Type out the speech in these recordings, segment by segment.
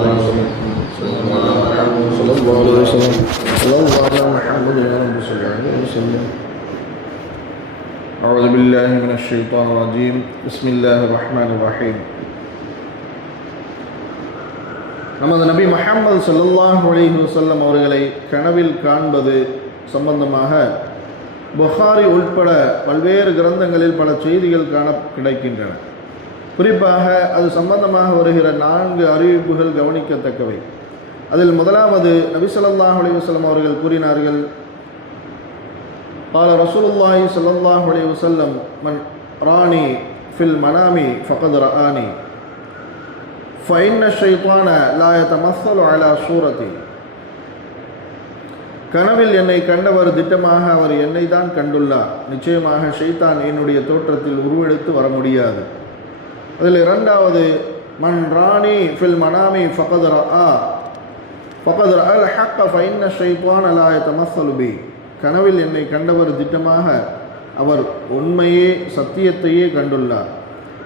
عليه وسلم صلى الله عليه وسلم صلى الله على محمد يا رب صل عليه وسلم. أعوذ بالله من الشيطان الرجيم. بسم الله الرحمن الرحيم. நமது நபி முஹம்மது ஸல்லல்லாஹு அலைஹி வஸல்லம் அவர்களை கனவில் காண்பது சம்பந்தமாக புகாரி உட்பட பல்வேறு கிரந்தங்களில் பல செய்திகள் காண கிடைக்கின்றன. குறிப்பாக அது சம்பந்தமாக வருகிற 4 அறிவிப்புகள் கவனிக்கத்தக்கவை. அதில் முதலாவது நபி ஸல்லல்லாஹு அலைஹி வஸல்லம் அவர்கள் கூறினார்கள், قال رسول الله صلى الله عليه وسلم من راني في المنام فقد رآني فإن الشيطان لا يتمثل على صورتي. கனவில் என்னை கண்டவர் திட்டமாக அவர் என்னை தான் கண்டுள்ளார், நிச்சயமாக ஷைத்தான் என்னுடைய தோற்றத்தில் உருவெடுத்து வர முடியாது. அதில் இரண்டாவது மன் ராணி ஃபில் மனாமி ஃபகத் ரஆ அல் ஹக்க ஃபைன்ன ஷைத்வான லா யதமஸ்ஸலு பி. கனவில் என்னை கண்டவர் திட்டமாக அவர் உண்மையே சத்தியத்தையே கண்டுள்ளார்,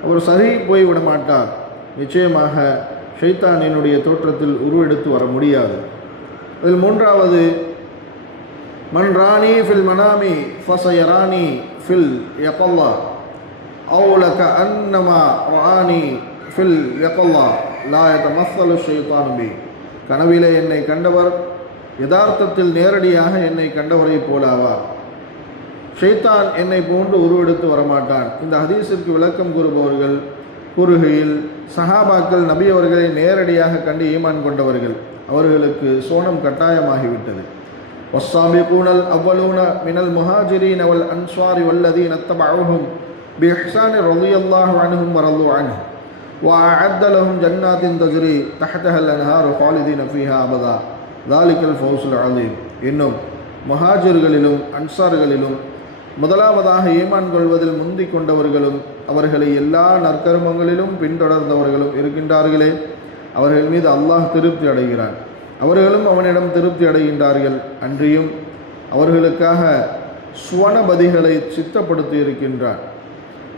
அவர் சரி போய்விட மாட்டார், நிச்சயமாக ஷைத்தான் என்னுடைய தோற்றத்தில் உருவெடுத்து வர முடியாது. அதில் மூன்றாவது மன் ராணி ஃபில் மனாமி ஃபஸயரானி ஃபில் யகல்லா அவுலக அன்னமா ராணி ஃபில் யகல்லா லா யதமஸ்ஸலு ஷைத்தான் பி. கனவிலே என்னை கண்டவர் யதார்த்தத்தில் நேரடியாக என்னை கண்டவரை போலாவார், ஷைத்தான் என்னை போன்று உருவெடுத்து வரமாட்டான். இந்த ஹதீஸிற்கு விளக்கம் கூறுபவர்கள் கூறுகையில், சஹாபாக்கள் நபி அவர்களை நேரடியாக கண்டு ஈமான் கொண்டவர்கள், அவர்களுக்கு சோனம் கட்டாயமாகிவிட்டது. வஸ்ஸாபிகூனல் அவ்வலூன மினல் முஹாஜிரீன வல் அன்ஸ்வாரி வல்லதீன தபஅஹும் பிஇஹ்சான் ரலியல்லாஹு அன்ஹும் வரது அன்ஹு வஅஅத்த லஹும் ஜன்னாத்தின் தஜ்ரி தஹ்தஹல் அன்ஹாரு ஃபாலிதீன ஃபீஹா அபதா தாலிகல் ஃபௌஸுல் அலீம். இன்னும் முஹாஜிர்களிலும் அன்சார்களிலும் முதலாவதாக ஈமான் கொள்வதில் முந்தி கொண்டவர்களும் அவர்களை எல்லா நற்கர்மங்களிலும் பின்தொடர்ந்தவர்களும் இருக்கின்றார்களே, அவர்கள் மீது அல்லாஹ் திருப்தி அடைகிறான், அவர்களும் அவனிடம் திருப்தி அடைகின்றார்கள். அன்றியும் அவர்களுக்காக சுவனபதிகளை சித்தப்படுத்தி இருக்கின்றான்,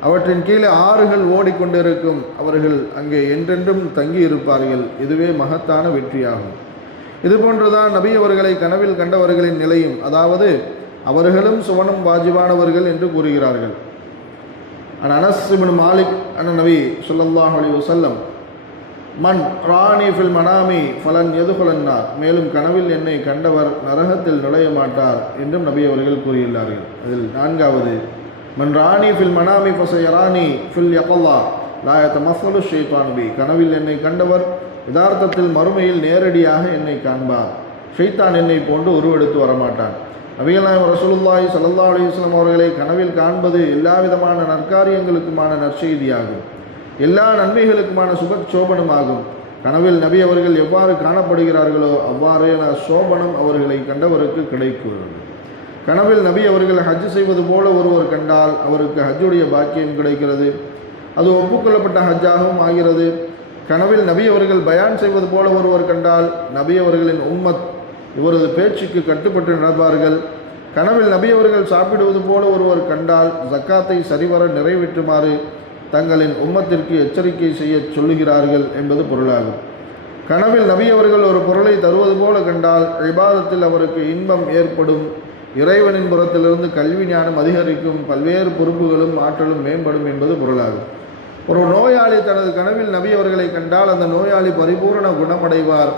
அவற்றின் கீழே ஆறுகள் ஓடிக்கொண்டிருக்கும், அவர்கள் அங்கே என்றென்றும் தங்கி இருப்பார்கள். இதுவே மகத்தான வெற்றியாகும். இதுபோன்றுதான் நபி அவர்களை கனவில் கண்டவர்களின் நிலையும், அதாவது அவர்களும் சுவனம் வாஜிபானவர்கள் என்று கூறுகிறார்கள். அனஸ் இப்னு மாலிக் அன் நபி ஸல்லல்லாஹு அலைஹி வஸல்லம் மன் ராணி ஃபில் மனாமி ஃபலன் யதுகுலன் நார். மேலும் கனவில் என்னை கண்டவர் நரகத்தில் நுழைய மாட்டார் என்றும் நபி அவர்கள் கூறியுள்ளார்கள். அதில் 4வது மன் ராணி ஃபில் மனாமி ஃபஸயரானி ஃபில் யகல்லா லா யதமஸ்ஸலு ஷைத்தான் பி. கனவில் என்னை கண்டவர் யதார்த்தத்தில் மறுமையில் நேரடியாக என்னை காண்பார், ஷைத்தான் என்னை போன்று உருவெடுத்து வரமாட்டான். நபிகள் நாயகம் ரசூலுல்லாஹி ஸல்லல்லாஹு அலைஹி வஸல்லம் அவர்களை கனவில் காண்பது எல்லா விதமான நற்காரியங்களுக்குமான நற்செய்தியாகும், எல்லா நன்மைகளுக்குமான சுபசோபனமாகும். கனவில் நபி அவர்கள் எவ்வாறு காணப்படுகிறார்களோ அவ்வாறேன சோபனம் அவர்களை கண்டவருக்கு கிடைக்கிறது. கனவில் நபி அவர்கள் ஹஜ் செய்வது போல ஒருவர் கண்டால் அவருக்கு ஹஜ்ஜுடைய பாக்கியம் கிடைக்கிறது, அது ஒப்புக்கொள்ளப்பட்ட ஹஜ்ஜாகவும் ஆகிறது. கனவில் நபி அவர்கள் பயான் செய்வது போல ஒருவர் கண்டால் நபி அவர்களின் உம்மத் இவரது பேச்சுக்கு கட்டுப்பட்டு நடப்பார்கள். கனவில் நபி அவர்கள் சாப்பிடுவது போல ஒருவர் கண்டால் ஜக்காத்தை சரிவர நிறைவேற்றுமாறு தங்களின் உம்மத்திற்கு எச்சரிக்கை செய்ய சொல்லுகிறார்கள் என்பது பொருளாகும். கனவில் நபி அவர்கள் ஒரு பொருளை தருவது போல கண்டால் இபாதத்தில் அவருக்கு இன்பம் ஏற்படும், இறைவனின் புறத்திலிருந்து கல்வி ஞானம் அதிகரிக்கும், பல்வேறு பொறுப்புகளும் ஆற்றலும் மேம்படும் என்பது பொருளாகும். ஒரு நோயாளி தனது கனவில் நபி அவர்களை கண்டால் அந்த நோயாளி பரிபூரண குணமடைவார்.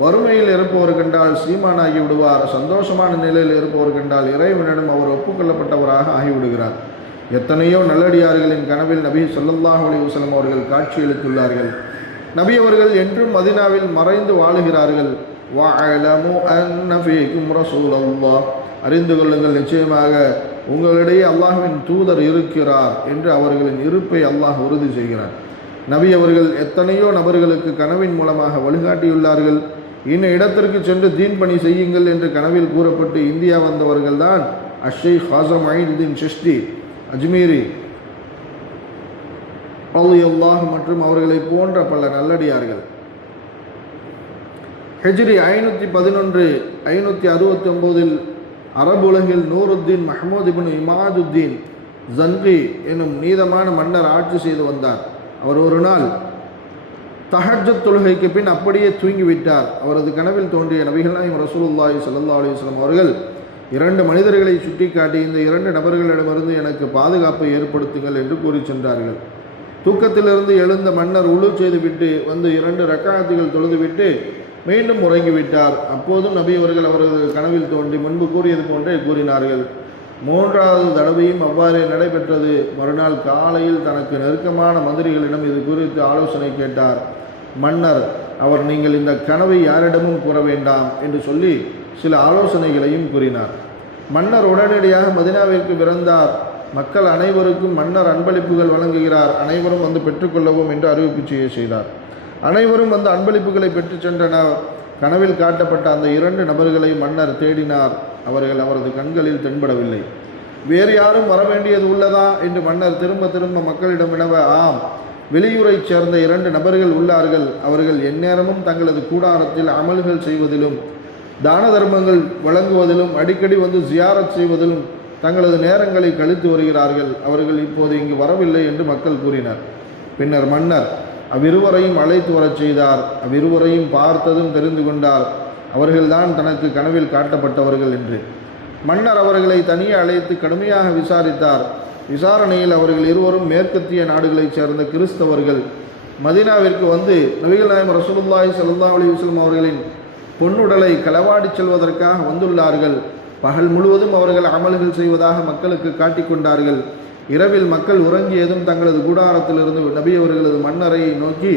வறுமையில் இருப்பவர் கண்டால் சீமானாகி விடுவார். சந்தோஷமான நிலையில் இருப்பவர் கண்டால் இறைவனிடம் அவர் ஒப்புக்கொள்ளப்பட்டவராக ஆகிவிடுகிறார். எத்தனையோ நல்லடியார்களின் கனவில் நபி ஸல்லல்லாஹு அலைஹி வஸல்லம் அவர்கள் காட்சியளித்துள்ளார்கள். நபி அவர்கள் என்றும் மதீனாவில் மறைந்து வாழுகிறார்கள். வஅலமு அன்ன ஃபீக்கும் ரசூலல்லாஹ். அறிந்து கொள்ளுங்கள், நிச்சயமாக உங்களிடையே அல்லாஹ்வின் தூதர் இருக்கிறார் என்று அவர்களின் இருப்பை அல்லாஹ் உறுதி செய்கிறார். நபி அவர்கள் எத்தனையோ நபர்களுக்கு கனவின் மூலமாக வழிகாட்டியுள்ளார்கள். இன்ன இடத்திற்கு சென்று தீன் பணி செய்யுங்கள் என்று கனவில் கூறப்பட்டு இந்தியா வந்தவர்கள் தான் அஷேக் ஹாசம் ஐனுதீன் சிஷ்டி அஜ்மீரி ரலியல்லாஹு மற்றும் அவர்களை போன்ற பல நல்லடியார்கள். ஹிஜ்ரி 511 569 அரபுலகில் நூருத்தீன் மஹமூத் இப்னு இமாதுத்தீன் ஜன்கி எனும் நீதமான மன்னர் ஆட்சி செய்து வந்தார். அவர் ஒரு நாள் தஹஜ்ஜத் தொழுகைக்கு பின் அப்படியே தூங்கிவிட்டார். அவரது கனவில் தோன்றிய நபிகள் நாயகம் ரசூலுல்லாஹி ஸல்லல்லாஹு அலைஹி வஸல்லம் அவர்கள் 2 மனிதர்களை சுட்டிக்காட்டி, இந்த 2 நபர்களிடமிருந்து எனக்கு பாதுகாப்பை ஏற்படுத்துங்கள் என்று கூறி சென்றார்கள். தூக்கத்திலிருந்து எழுந்த மன்னர் உழு செய்துவிட்டு வந்து 2 ரக்காத்துகள் தொழுதுவிட்டு மீண்டும் உறங்கிவிட்டார். அப்போதும் நபி அவர்கள் அவரது கனவில் தோன்றி முன்பு கூறியது போன்றே கூறினார்கள். 3வது தடவையும் அவ்வாறே நடைபெற்றது. மறுநாள் காலையில் தனக்கு நெருக்கமான மந்திரிகளிடம் இது குறித்து ஆலோசனை கேட்டார். மன்னர் அவர், நீங்கள் இந்த கனவை யாரிடமும் கூற வேண்டாம் என்று சொல்லி சில ஆலோசனைகளையும் கூறினார். மன்னர் உடனடியாக மதினாவிற்கு விரைந்தார். மக்கள் அனைவருக்கும் மன்னர் அன்பளிப்புகள் வழங்குகிறார், அனைவரும் வந்து பெற்றுக்கொள்ளவும் என்று அறிவிப்பு செய்தார். அனைவரும் வந்து அன்பளிப்புகளை பெற்று சென்றனர். கனவில் காட்டப்பட்ட அந்த 2 நபர்களை மன்னர் தேடினார். அவர்கள் அவரது கண்களில் தென்படவில்லை. வேறு யாரும் வரவேண்டியது உள்ளதா என்று மன்னர் திரும்ப திரும்ப மக்களிடம் வினவ, ஆம், வெளியூரைச் சேர்ந்த 2 நபர்கள் உள்ளார்கள். அவர்கள் எந்நேரமும் தங்களது கூடாரத்தில் அமல்கள் செய்வதிலும் தான தர்மங்கள் வழங்குவதிலும் அடிக்கடி வந்து ஜியாரத் செய்வதிலும் தங்களது நேரங்களை கழித்து வருகிறார்கள். அவர்கள் இப்போது இங்கு வரவில்லை என்று மக்கள் கூறினர். பின்னர் மன்னர் அவ்விருவரையும் அழைத்து வரச் செய்தார். அவ்விருவரையும் பார்த்ததும் தெரிந்து கொண்டார் அவர்கள்தான் தனக்கு கனவில் காட்டப்பட்டவர்கள் என்று. மன்னர் அவர்களை தனியே அழைத்து கடுமையாக விசாரித்தார். விசாரணையில் அவர்கள் இருவரும் மேற்கத்திய நாடுகளைச் சேர்ந்த கிறிஸ்தவர்கள். மதீனாவிற்கு வந்து நபிகள் நாயகம் ரசூலுல்லாஹி ஸல்லல்லாஹு அலைஹி வஸல்லம் அவர்களின் பொன்னுடலை களவாடி செல்வதற்காக வந்துள்ளார்கள். பகல் முழுவதும் அவர்கள் அமல்கள் செய்வதாக மக்களுக்கு காட்டிக்கொண்டார்கள். இரவில் மக்கள் உறங்கியதும் தங்களது கூடாரத்திலிருந்து நபி அவர்களது மன்னரையை நோக்கி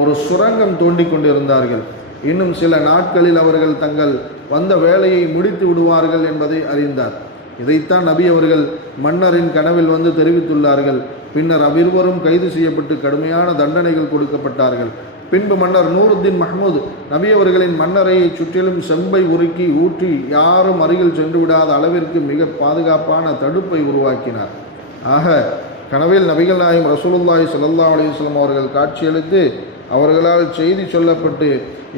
ஒரு சுரங்கம் தோண்டி கொண்டிருந்தார்கள். இன்னும் சில நாட்களில் அவர்கள் தங்கள் வந்த வேலையை முடித்து விடுவார்கள் என்பதை அறிந்தார். இதைத்தான் நபி அவர்கள் மன்னரின் கனவில் வந்து தெரிவித்துள்ளார்கள். பின்னர் அவ்விருவரும் கைது செய்யப்பட்டு கடுமையான தண்டனைகள் கொடுக்கப்பட்டார்கள். பின்பு மன்னர் நூருத்தீன் மஹ்மூத் நபி அவர்களின் மன்னரையை சுற்றிலும் செம்பை உருக்கி ஊற்றி யாரும் அருகில் சென்று விடாத அளவிற்கு மிக பாதுகாப்பான தடுப்பை உருவாக்கினார். ஆக கனவில் நபிகள் நாயகம் ரசூலுல்லாஹி ஸல்லல்லாஹு அலைஹி வஸல்லம் அவர்கள் காட்சியளித்து அவர்களால் செய்தி சொல்லப்பட்டு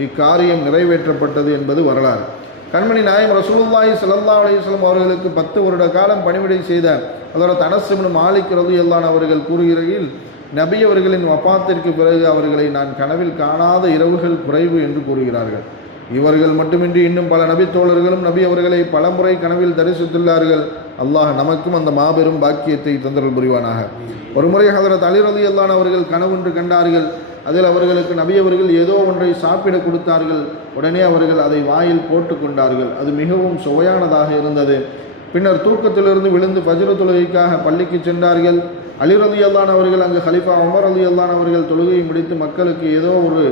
இக்காரியம் நிறைவேற்றப்பட்டது என்பது வரலாறு. கண்மணி நாயகம் ரசூலுல்லாஹி ஸல்லல்லாஹு அலைஹி வஸல்லம் அவர்களுக்கு 10 வருட காலம் பணிவிடை செய்த அதற்கு அனஸ் இப்னு மாலிக் ரலியல்லாஹு அவர்கள் கூறுகையில், நபி அவர்களின் வஃபாத்திற்கு பிறகு அவர்களை நான் கனவில் காணாத இரவுகள் குறைவு என்று கூறுகிறார்கள். இவர்கள் மட்டுமின்றி இன்னும் பல நபி தோழர்களும் நபி அவர்களை பலமுறை கனவில் தரிசித்துள்ளார்கள். அல்லாஹ் நமக்கும் அந்த மாபெரும் பாக்கியத்தை தந்தருள் புரிவானாக. ஒருமுறை ஹதரத் அலி ரலியல்லாஹு அவர்கள் கனவொன்று கண்டார்கள். அதில் அவர்களுக்கு நபி அவர்கள் ஏதோ ஒன்றை சாப்பிட கொடுத்தார்கள். உடனே அவர்கள் அதை வாயில் போட்டு கொண்டார்கள். அது மிகவும் சுவையானதாக இருந்தது. பின்னர் தூக்கத்திலிருந்து விழுந்து ஃபஜ்ர் தொழுகைக்காக பள்ளிக்கு சென்றார்கள். அலி ரலியல்லாஹு அவர்கள் அங்கு ஹலிஃபா உமர் ரலியல்லாஹு அவர்கள் தொழுகையை முடித்து மக்களுக்கு ஏதோ ஒரு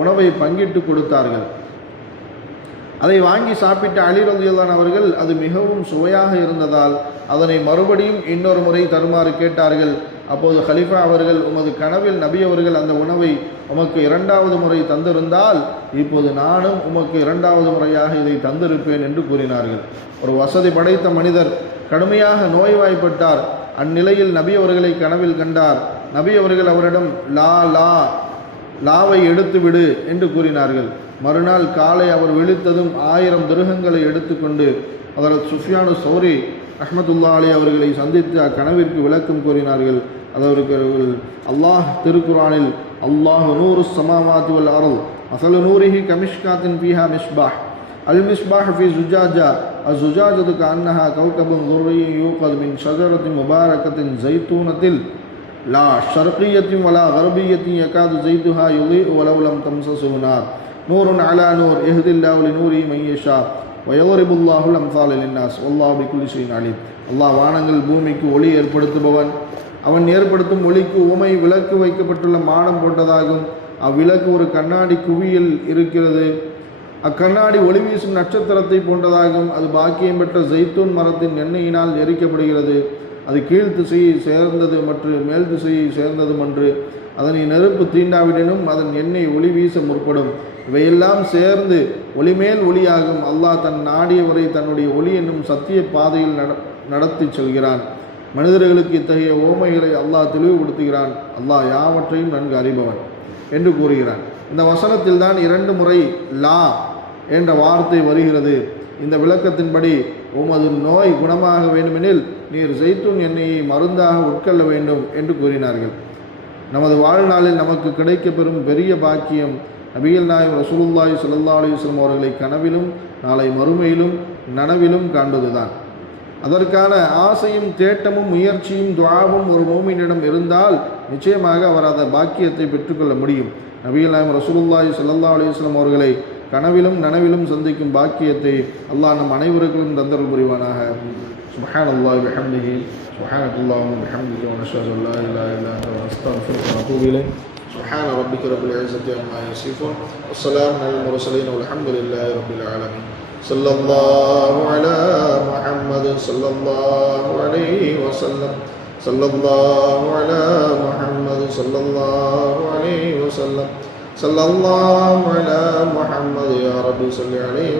உணவை பங்கிட்டு கொடுத்தார்கள். அதை வாங்கி சாப்பிட்ட அலி ரலியல்லாஹு அவர்கள் அது மிகவும் சுவையாக இருந்ததால் அதனை மறுபடியும் இன்னொரு முறை தருமாறு கேட்டார்கள். அப்போது ஹலிஃபா அவர்கள், உமது கனவில் நபி அவர்கள் அந்த உணவை உமக்கு 2வது முறை தந்திருந்தால் இப்போது நானும் உமக்கு 2வது முறையாக இதை தந்திருப்பேன் என்று கூறினார்கள். ஒரு வசதி படைத்த மனிதர் கடுமையாக நோய்வாய்ப்பட்டார். அந்நிலையில் நபி அவர்களை கனவில் கண்டார். நபி அவர்கள் அவரிடம் லாவை எடுத்துவிடு என்று கூறினார்கள். மறுநாள் காலை அவர் விழித்ததும் 1000 திருகங்களை எடுத்துக்கொண்டு அதற்கு சுஃபியானு சௌரி ரஹ்மத்துல்லாஹி அலைஹி அவர்களை சந்தித்து அக்கனவிற்கு விளக்கம் கூறினார்கள். அதற்கு அல்லாஹ் திருக்குரானில், அல்லாஹ் நூறு ஸமாவாத்தி வல் அர்த் மஸலு நூரிஹி கமிஷ்காத்தின் ஃபீஹா மிஸ்பாஹ் அல் மிஸ்பாஹ் ஃபீ ஸுஜாஜா அஸ்ஸுஜாஜத்து கஅன்னஹா கௌகபுன் துர்ரிய்யுன் யூகது மின் ஷஜரத்தின் முபாரகத்தின் ஸைத்தூனத்தில் லா ஷர்கிய்யத்தின் வலா கர்பிய்யத்தின் யகாது ஸைத்துஹா யுலீஉ வலவ் லம் தம்ஸஸுஹு நார் நூருன் அலா நூர் யஹ்தில்லாஹு லிநூரிஹி மன் யஷா வயضربுல்லாஹுல் அம்ஸால லின்னாஸ் வல்லாஹு பிகுல்லி ஷைஇன் அலீம். அல்லாஹ் வானங்கள் பூமிக்கு ஒளி ஏற்படுத்துபவன். அவன் ஏற்படுத்தும் ஒளிக்கு உமை விளக்கு வைக்கப்பட்டுள்ள மாடம் போன்றதாகும். அவ்விளக்கு ஒரு கண்ணாடி குவியல் இருக்கிறது. அக்கண்ணாடி ஒளி வீசும் நட்சத்திரத்தை போன்றதாகும். அது பாக்கியம் பெற்ற ஜெய்தூன் மரத்தின் எண்ணெயினால் எரிக்கப்படுகிறது. அது கீழ் திசையை சேர்ந்தது மற்றும் மேல் திசையை சேர்ந்ததும் அன்று. அதனை நெருப்பு தீண்டாவிடனும் அதன் எண்ணெய் ஒளி வீச முற்படும். இவையெல்லாம் சேர்ந்து ஒளிமேல் ஒளியாகும். அல்லாஹ் தன் நாடியவரை தன்னுடைய ஒளி என்னும் சத்திய பாதையில் நடத்தி செல்கிறான். மனிதர்களுக்கு இத்தகைய ஓமைகளை அல்லாஹ் தெளிவுபடுத்துகிறான். அல்லாஹ் யாவற்றையும் நன்கு அறிபவன் என்று கூறுகிறான். இந்த வசனத்தில் தான் 2 முறை லா என்ற வார்த்தை வருகிறது. இந்த விளக்கத்தின்படி உமது நோய் குணமாக வேண்டுமெனில் நீர் ஜெய்தூன் எண்ணெயை மருந்தாக உட்கொள்ள வேண்டும் என்று கூறினார்கள். நமது வாழ்நாளில் நமக்கு கிடைக்கப்பெறும் பெரிய பாக்கியம் நபிகள் நாயகம் ரசூலுல்லாஹி ஸல்லல்லாஹு அலைஹி வஸல்லம் அவர்களை கனவிலும் நாளை மறுமையிலும் நனவிலும் காண்பதுதான். அதற்கான ஆசையும் தேட்டமும் முயற்சியும் துஆவும் ஒரு மோமினிடம் இருந்தால் நிச்சயமாக அவர் அந்த பாக்கியத்தை பெற்றுக்கொள்ள முடியும். நபிகள் நாயகம் ரசூலுல்லாஹி ஸல்லல்லாஹு அலைஹி வஸல்லம் அவர்களை கனவிலும் நனவிலும் சந்திக்கும் பாக்கியத்தை அல்லாஹ் நம் அனைவருக்கும் தந்தருள் புரிவானாக. சுப்ஹானல்லாஹி வபிஹம்திஹி சுப்ஹானல்லாஹி வபிஹம்திஹி வ நஷ்ஹது அல்லா இலாஹா இல்லா அன்த நஸ்தக்ஃபிருக வ நத்தூபு இலைஹ். சுப்ஹான ரப்பிக ரப்பில் இஸ்ஸத்தி அம்மா யசிஃபூன் வஸ்ஸலாமு அலல் முர்ஸலீன் வல்ஹம்துலில்லாஹி ரப்பில் ஆலமீன். ஸல்லல்லாஹு அலா முஹம்மது ஸல்லல்லாஹு அலைஹி வஸல்லம். ஸல்லல்லாஹு அலா முஹம்மது ஸல்லல்லாஹு அலைஹி வஸல்லம். ஸல்லல்லாஹு அலா முஹம்மது யா ரப்பி ஸல்லி அலைஹி